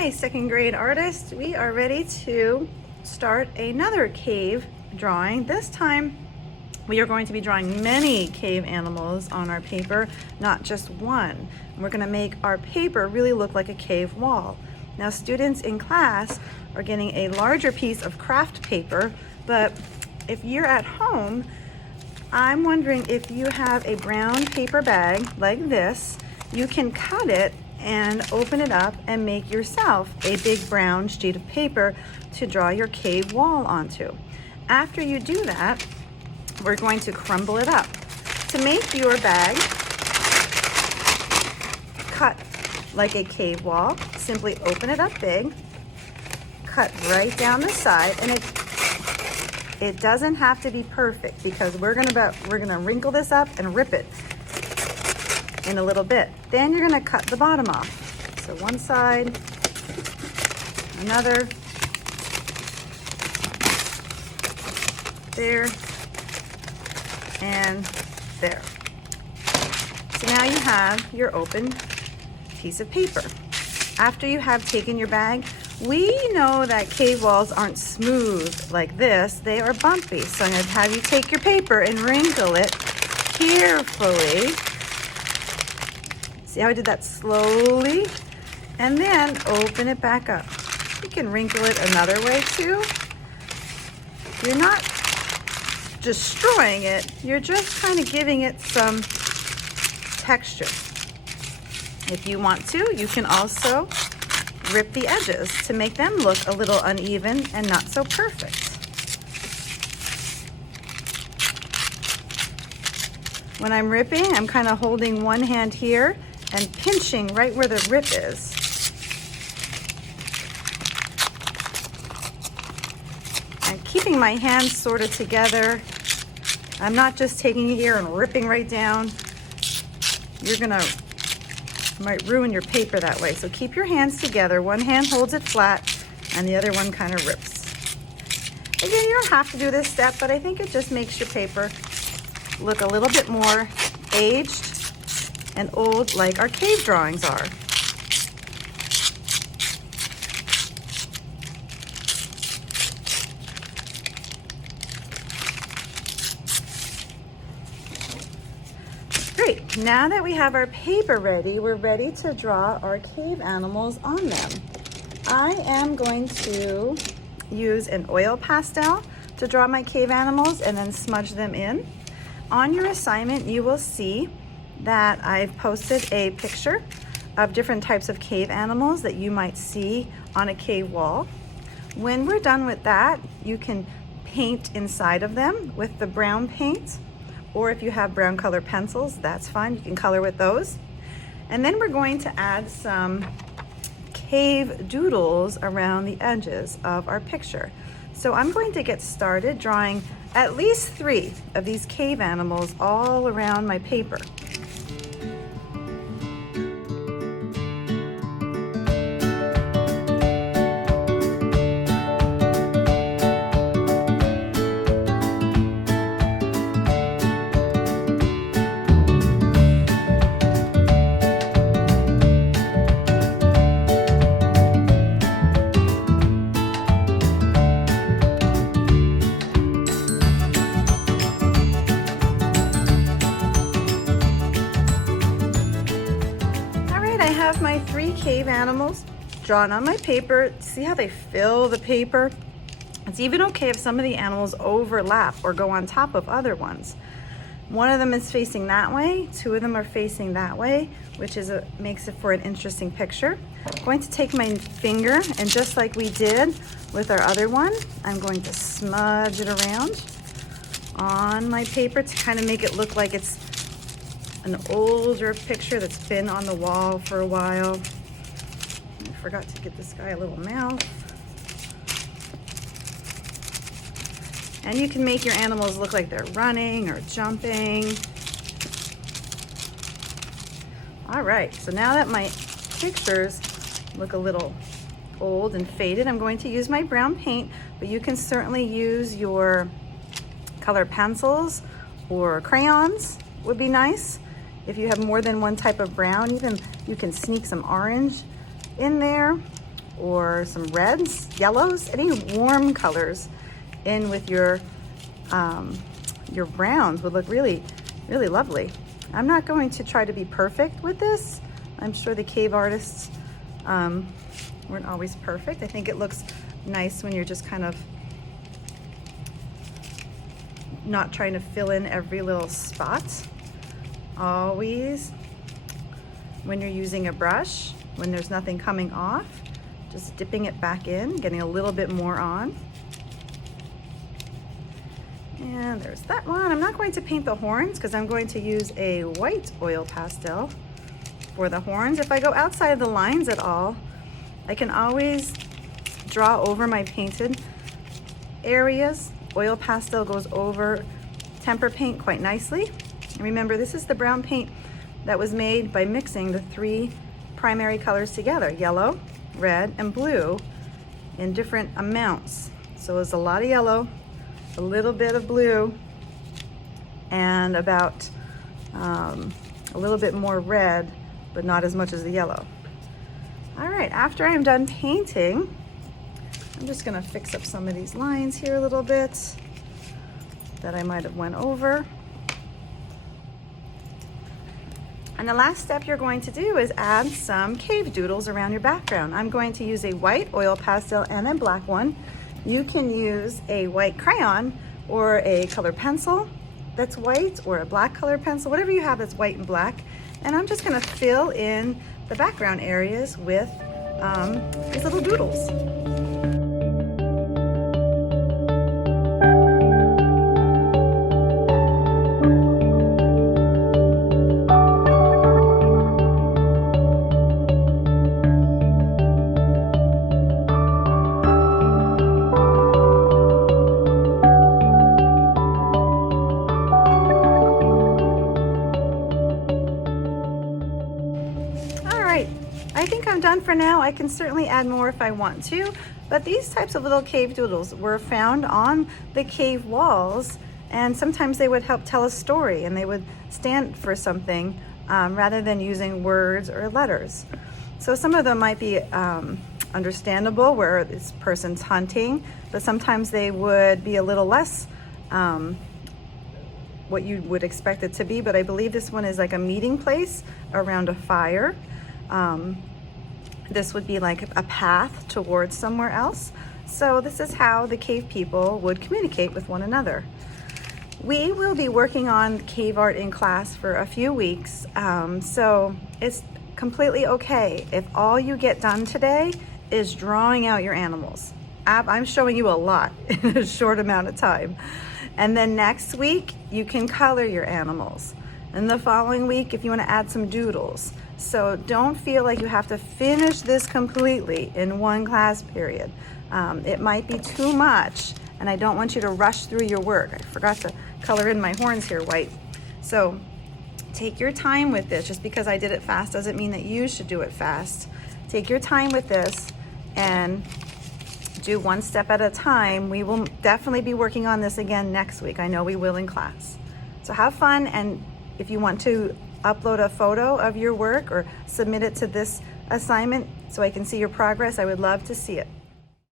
Hi, second grade artists. We are ready to start another cave drawing. This time we are going to be drawing many cave animals on our paper, not just one. And we're going to make our paper really look like a cave wall. Now students in class are getting a larger piece of craft paper, but if you're at home, I'm wondering if you have a brown paper bag like this, you can cut it and open it up and make yourself a big brown sheet of paper to draw your cave wall onto. After you do that, we're going to crumble it up. To make your bag cut like a cave wall, simply open it up big, cut right down the side, and it doesn't have to be perfect because we're gonna wrinkle this up and rip it in a little bit. Then you're gonna cut the bottom off. So one side, another, there, and there. So now you have your open piece of paper. After you have taken your bag, we know that cave walls aren't smooth like this, they are bumpy. So I'm gonna have you take your paper and wrinkle it carefully. See how I did that slowly? And then open it back up. You can wrinkle it another way too. You're not destroying it, you're just kind of giving it some texture. If you want to, you can also rip the edges to make them look a little uneven and not so perfect. When I'm ripping, I'm kind of holding one hand here and pinching right where the rip is. And keeping my hands sort of together. I'm not just taking it here and ripping right down. Might ruin your paper that way. So keep your hands together. One hand holds it flat and the other one kind of rips. Again, you don't have to do this step, but I think it just makes your paper look a little bit more aged and old like our cave drawings are. Great, now that we have our paper ready, we're ready to draw our cave animals on them. I am going to use an oil pastel to draw my cave animals and then smudge them in. On your assignment, you will see that I've posted a picture of different types of cave animals that you might see on a cave wall. When we're done with that, you can paint inside of them with the brown paint, or if you have brown color pencils, that's fine, you can color with those. And then we're going to add some cave doodles around the edges of our picture. So I'm going to get started drawing at least 3 of these cave animals all around my paper. I have my 3 cave animals drawn on my paper. See how they fill the paper? It's even okay if some of the animals overlap or go on top of other ones. One of them is facing that way, 2 of them are facing that way, which makes it for an interesting picture. I'm going to take my finger and just like we did with our other one, I'm going to smudge it around on my paper to kind of make it look like it's an older picture that's been on the wall for a while. I forgot to give this guy a little mouth. And you can make your animals look like they're running or jumping. All right, so now that my pictures look a little old and faded, I'm going to use my brown paint, but you can certainly use your color pencils or crayons would be nice. If you have more than one type of brown, even you can sneak some orange in there, or some reds, yellows, any warm colors in with your browns would look really, really lovely. I'm not going to try to be perfect with this. I'm sure the cave artists weren't always perfect. I think it looks nice when you're just kind of not trying to fill in every little spot. Always, when you're using a brush, when there's nothing coming off, just dipping it back in, getting a little bit more on. And there's that one. I'm not going to paint the horns because I'm going to use a white oil pastel for the horns. If I go outside of the lines at all, I can always draw over my painted areas. Oil pastel goes over tempera paint quite nicely. And remember, this is the brown paint that was made by mixing the 3 primary colors together, yellow, red, and blue, in different amounts. So there's a lot of yellow, a little bit of blue, and about a little bit more red, but not as much as the yellow. All right, after I'm done painting, I'm just gonna fix up some of these lines here a little bit that I might have went over. And the last step you're going to do is add some cave doodles around your background. I'm going to use a white oil pastel and a black one. You can use a white crayon or a color pencil that's white, or a black color pencil, whatever you have that's white and black. And I'm just gonna fill in the background areas with these little doodles. I think I'm done for now. I can certainly add more if I want to, but these types of little cave doodles were found on the cave walls, and sometimes they would help tell a story and they would stand for something rather than using words or letters. So some of them might be understandable where this person's hunting, but sometimes they would be a little less what you would expect it to be. But I believe this one is like a meeting place around a fire. This would be like a path towards somewhere else. So this is how the cave people would communicate with one another. We will be working on cave art in class for a few weeks, so it's completely okay if all you get done today is drawing out your animals. I'm showing you a lot in a short amount of time. And then next week, you can color your animals. And the following week, if you want to add some doodles. So don't feel like you have to finish this completely in one class period. It might be too much, and I don't want you to rush through your work. I forgot to color in my horns here white. So take your time with this. Just because I did it fast doesn't mean that you should do it fast. Take your time with this and do one step at a time. We will definitely be working on this again next week. I know we will in class. So have fun, and if you want to upload a photo of your work or submit it to this assignment so I can see your progress, I would love to see it.